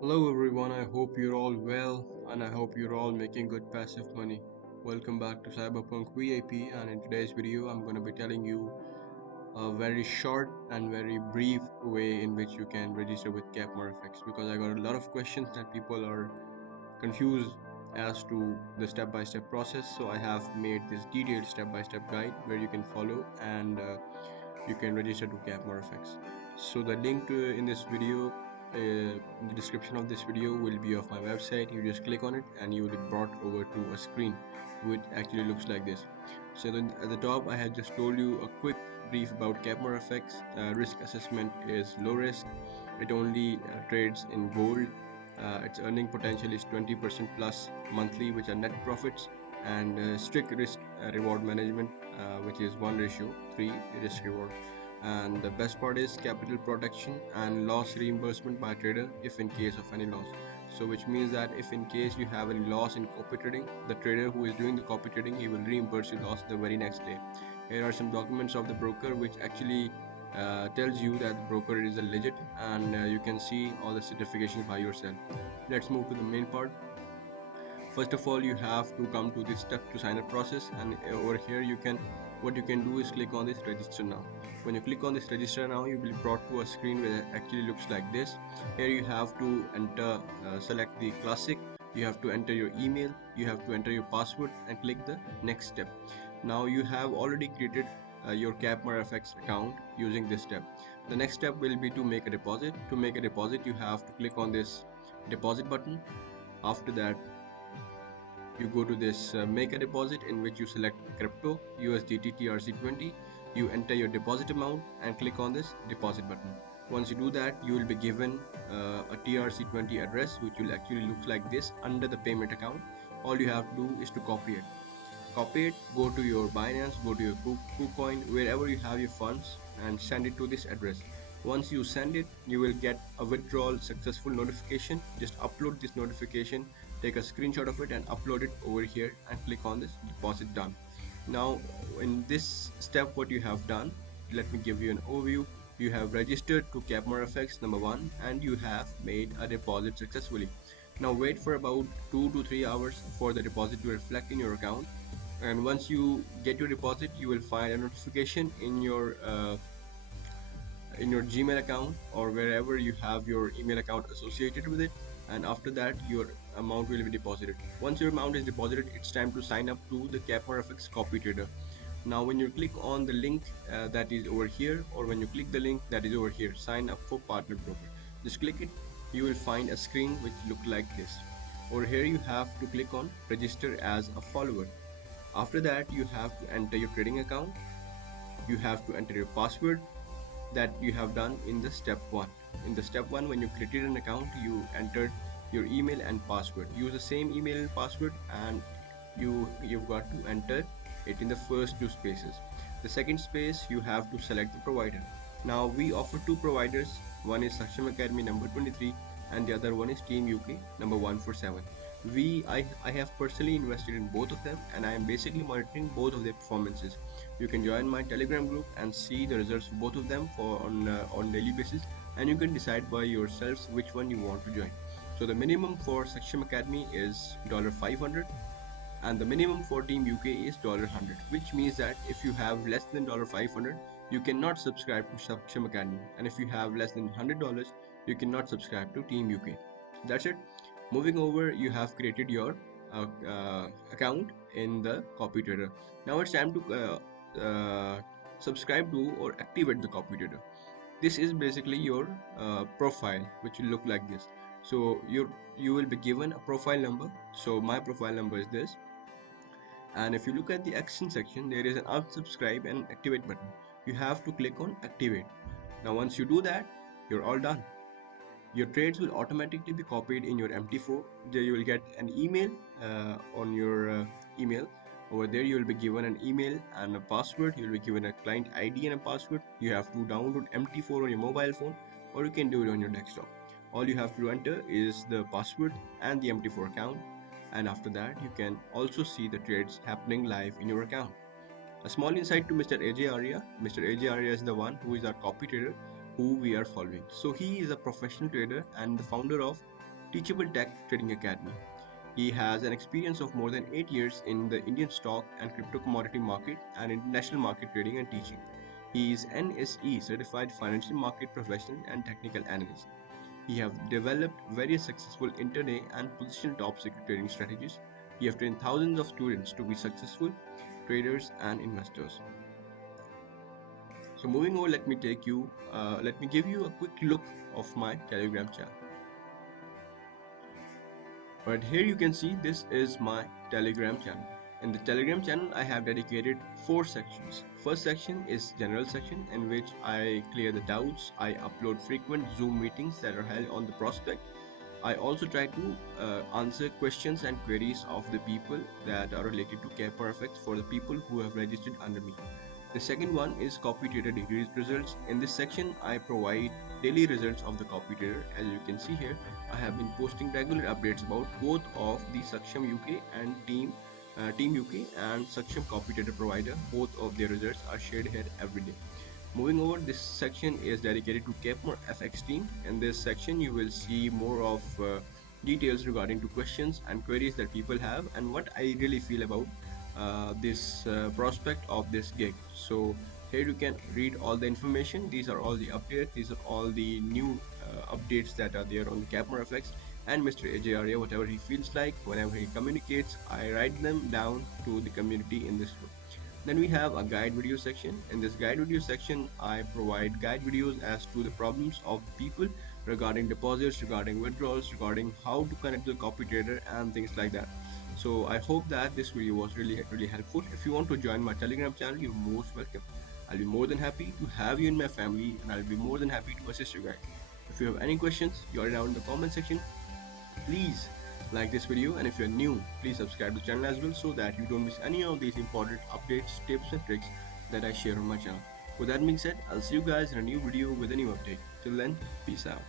Hello everyone, I hope you're all well and I hope you're all making good passive money. Welcome back to Cyberpunk VIP, and in today's video I'm going to be telling you a very short and very brief way in which you can register with Cappmore Fx, because I got a lot of questions that people are confused as to the step-by-step process. So I have made this detailed step-by-step guide where you can follow and you can register to Cappmore Fx. So the link to in this video, in the description of this video, will be of my website. You just click on it and you will be brought over to a screen which actually looks like this. So then at the top I had just told you a quick brief about Cappmore Fx. Risk assessment is low risk. It only trades in gold. Its earning potential is 20% plus monthly, which are net profits, and strict risk reward management, which is 1:3 risk reward. And the best part is capital protection and loss reimbursement by trader if in case of any loss. So which means that if in case you have any loss in copy trading, the trader who is doing the copy trading, he will reimburse your loss the very next day. Here are some documents of the broker which actually tells you that the broker is a legit, and you can see all the certifications by yourself. Let's move to the main part. First of all, you have to come to this step to sign up process, and over here what you can do is click on this register now. When you click on this register now, you will be brought to a screen where it actually looks like this. Here you have to enter, select the classic, you have to enter your email, you have to enter your password and click the next step. Now you have already created your CappmoreFx account using this step. The next step will be to make a deposit. To make a deposit, you have to click on this deposit button. After that, you go to this make a deposit, in which you select crypto USDT TRC20. You enter your deposit amount and click on this deposit button. Once you do that, you will be given a TRC20 address which will actually look like this under the payment account. All you have to do is to copy it, go to your Binance, go to your KuCoin, wherever you have your funds, and send it to this address. Once you send it, you will get a withdrawal successful notification. Just upload this notification, take a screenshot of it and upload it over here and click on this deposit done. Now in this step, what you have done, let me give you an overview. You have registered to CappmoreFx number 1 and you have made a deposit successfully. Now wait for about 2 to 3 hours for the deposit to reflect in your account, and once you get your deposit, you will find a notification in your Gmail account or wherever you have your email account associated with it, and after that your amount will be deposited. Once your amount is deposited, it's time to sign up to the CappmoreFx copy trader. Now when you click on the link that is over here, or when you click the link that is over here, sign up for partner broker, just click it. You will find a screen which look like this. Over here you have to click on register as a follower. After that, you have to enter your trading account. You have to enter your password that you have done in the step 1. In the step 1, when you created an account, you entered your email and password. Use the same email and password, and you've got to enter it in the first 2 spaces. The second space, you have to select the provider. Now we offer 2 providers. One is Saksham Academy number 23 and the other one is Team UK number 147. I have personally invested in both of them, and I am basically monitoring both of their performances. You can join my Telegram group and see the results for both of them on daily basis, and you can decide by yourselves which one you want to join. So the minimum for Saksham Academy is $500 and the minimum for Team UK is $100, which means that if you have less than $500, you cannot subscribe to Saksham Academy, and if you have less than $100, you cannot subscribe to Team UK. That's it. Moving over, you have created your account in the copy trader. Now it's time to subscribe to or activate the copy trader. This is basically your profile, which will look like this. So you will be given a profile number. So my profile number is this, and if you look at the action section, there is an unsubscribe and activate button. You have to click on activate. Now once you do that, you're all done. Your trades will automatically be copied in your MT4. There you will get an email on your email. Over there you will be given an email and a password. You will be given a client ID and a password. You have to download MT4 on your mobile phone, or you can do it on your desktop. All you have to enter is the password and the MT4 account, and after that you can also see the trades happening live in your account. A small insight to Mr. AJ Arya. Mr. AJ Arya is the one who is our copy trader who we are following. So he is a professional trader and the founder of Teachable Tech Trading Academy. He has an experience of more than 8 years in the Indian stock and crypto commodity market and international market trading and teaching. He is NSE certified financial market professional and technical analyst. He have developed various successful intraday and positional top secret trading strategies. He have trained thousands of students to be successful traders and investors. So moving on, let me give you a quick look of my Telegram channel. But here you can see this is my Telegram channel. In the Telegram channel, I have dedicated 4 sections. First section is general section in which I clear the doubts. I upload frequent Zoom meetings that are held on the prospect. I also try to answer questions and queries of the people that are related to CappmoreFx for the people who have registered under me. The second one is copy trader degree results. In this section, I provide daily results of the copy trader. As you can see here, I have been posting regular updates about both of the Saksham UK and Team UK and Saksham copy trader provider. Both of their results are shared here every day. Moving over, this section is dedicated to Cappmore FX team. In this section, you will see more of details regarding to questions and queries that people have and what I really feel about this prospect of this gig. So here you can read all the information. These are all the updates. These are all the new updates that are there on the Cappmore FX and Mr. AJRA, whatever he feels like, whenever he communicates, I write them down to the community in this room. Then we have a guide video section. In this guide video section, I provide guide videos as to the problems of people regarding deposits, regarding withdrawals, regarding how to connect to the copy trader and things like that. So I hope that this video was really helpful. If you want to join my Telegram channel, you're most welcome. I'll be more than happy to have you in my family and I'll be more than happy to assist you guys. If you have any questions, jot it down in the comment section. Please like this video, and if you're new, please subscribe to the channel as well so that you don't miss any of these important updates, tips and tricks that I share on my channel. With that being said, I'll see you guys in a new video with a new update. Till then, peace out.